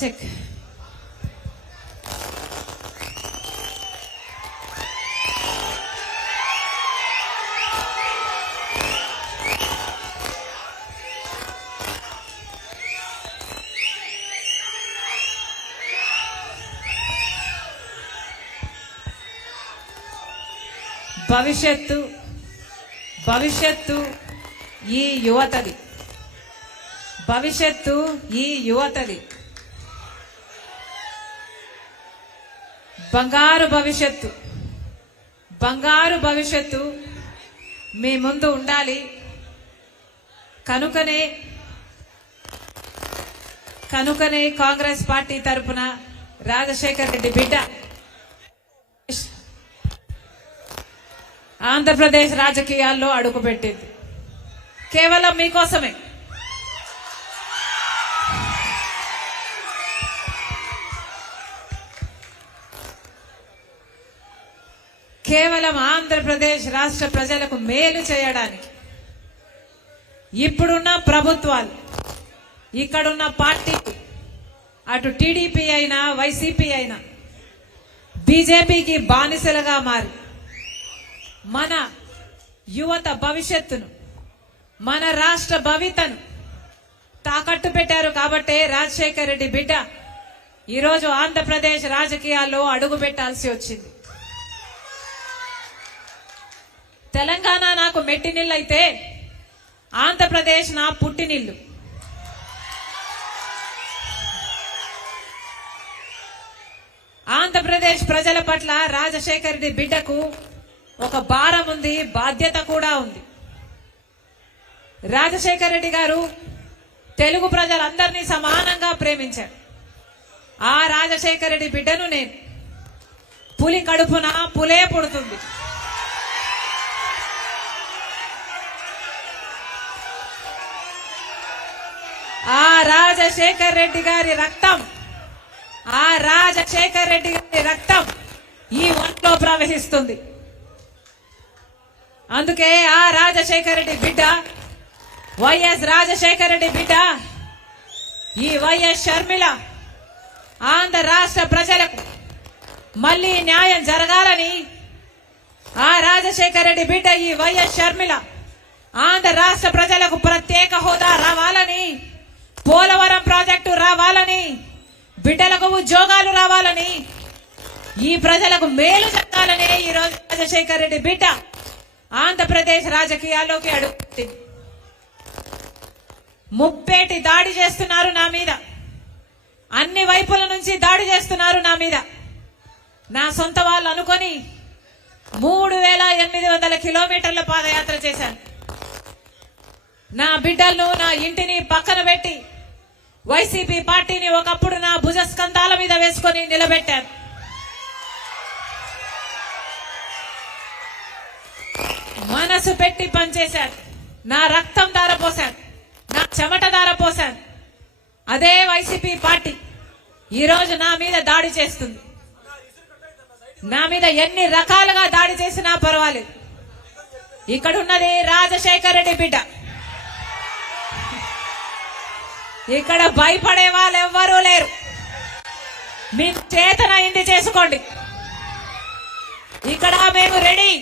Check. భవిష్యత్తు ఈ యువతది. భవిష్యత్తు ఈ యువతది. బంగారు భవిష్యత్తు మీ ముందు ఉండాలి. కనుకనే కాంగ్రెస్ పార్టీ తరఫున రాజశేఖర్ రెడ్డి బిడ్డ ఆంధ్రప్రదేశ్ రాజకీయాల్లో అడుగుపెట్టింది. కేవలం మీకోసమే. కేవలం ఆంధ్రప్రదేశ్ రాష్ట్ర ప్రజలకు మేలు చేయడానికి ఇప్పుడున్న ప్రభుత్వాలు, ఇక్కడున్న పార్టీలు, అటు టీడీపీ అయినా వైసీపీ అయినా బీజేపీకి బానిసలుగా మారి మన యువత భవిష్యత్తును, మన రాష్ట్ర భవితను తాకట్టు పెట్టారు. కాబట్టే రాజశేఖర్ రెడ్డి బిడ్డ ఈరోజు ఆంధ్రప్రదేశ్ రాజకీయాల్లో అడుగు పెట్టాల్సి వచ్చింది. తెలంగాణ నాకు మెట్టినిల్లు అయితే ఆంధ్రప్రదేశ్ నా పుట్టినిల్లు. ఆంధ్రప్రదేశ్ ప్రజల పట్ల రాజశేఖర్ రెడ్డి బిడ్డకు ఒక భారం ఉంది, బాధ్యత కూడా ఉంది. రాజశేఖర్ రెడ్డి గారు తెలుగు ప్రజలందరినీ సమానంగా ప్రేమించారు. ఆ రాజశేఖర్ రెడ్డి బిడ్డను నేను పులి కడుపున పులే పుడుతుంది. ఆ రాజశేఖర్ రెడ్డి గారి రక్తం ఈ ఒంట్లో ప్రవహిస్తుంది. అందుకే ఆ రాజశేఖర్ రెడ్డి బిడ్డ, వైఎస్ రాజశేఖర్ రెడ్డి బిడ్డ, ఈ వైఎస్ షర్మిల ఆంధ్ర రాష్ట్ర ప్రజలకు మళ్లీ న్యాయం జరగాలని, ఆ రాజశేఖర్ రెడ్డి బిడ్డ ఈ వైఎస్ షర్మిల ఆంధ్ర రాష్ట్ర ప్రజలకు ప్రత్యేక హోదా రావాలని, పోలవరం ప్రాజెక్టు రావాలని, బిడ్డలకు ఉద్యోగాలు రావాలని, ఈ ప్రజలకు మేలు జరగాలని ఈరోజు రాజశేఖర్ రెడ్డి బిడ్డ ఆంధ్రప్రదేశ్ రాజకీయాల్లోకి అడుగుతుంది. ముప్పేటి దాడి చేస్తున్నారు నా మీద, అన్ని వైపుల నుంచి దాడి చేస్తున్నారు నా మీద. నా సొంత వాళ్ళు అనుకొని 3800 కిలోమీటర్ల పాదయాత్ర చేశాను. నా బిడ్డలను, నా ఇంటిని పక్కన పెట్టి వైసీపీ పార్టీని ఒకప్పుడు నా భుజస్కంధాల మీద వేసుకొని నిలబెట్టాను. మనసు పెట్టి పనిచేశాను. నా రక్తం ధారపోశాను, నా చెమట ధారపోశాను. అదే వైసీపీ పార్టీ ఈరోజు నా మీద దాడి చేస్తుంది. నా మీద ఎన్ని రకాలుగా దాడి చేసినా పర్వాలేదు. ఇక్కడున్నది రాజశేఖర్ రెడ్డి బిడ్డ. ఇక్కడ భయపడే వాళ్ళు ఎవ్వరూ లేరు. మీకు చేతనైంది చేసుకోండి. ఇక్కడ మేము రెడీ.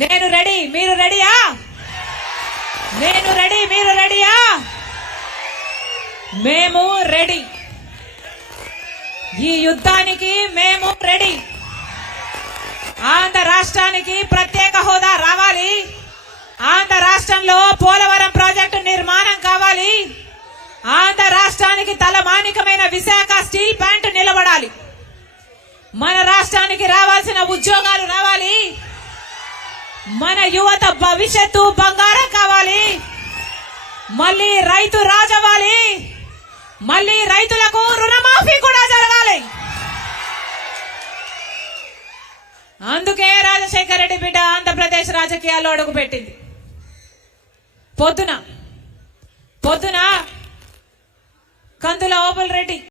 నేను రెడీ, మీరు రెడీయా? నేను రెడీ, మీరు రెడీయా? మేము రెడీ. ఈ యుద్ధానికి మేము రెడీ. ఆంధ్ర రాష్ట్రానికి ప్రత్యేక హోదా రావాలి. ఆంధ్ర రాష్ట్రంలో పోలవరం ప్రాజెక్టు నిర్మాణం కావాలి. ఆంధ్ర రాష్ట్రానికి తలమానికమైన విశాఖ స్టీల్ ప్లాంట్ నిలబడాలి. మన రాష్ట్రానికి రావాల్సిన ఉద్యోగాలు రావాలి. మన యువత భవిష్యత్తు బంగారం కావాలి. మళ్ళీ రైతు రాజవ్వాలి. మళ్ళీ రైతులకు రుణమాఫీ కూడా జరగాలి. అందుకే రాజశేఖర్ రెడ్డి బిడ్డ ఆంధ్రప్రదేశ్ రాజకీయాల్లో అడుగుపెట్టింది. పొద్దున కందుల ఓబుల్ రెడ్డి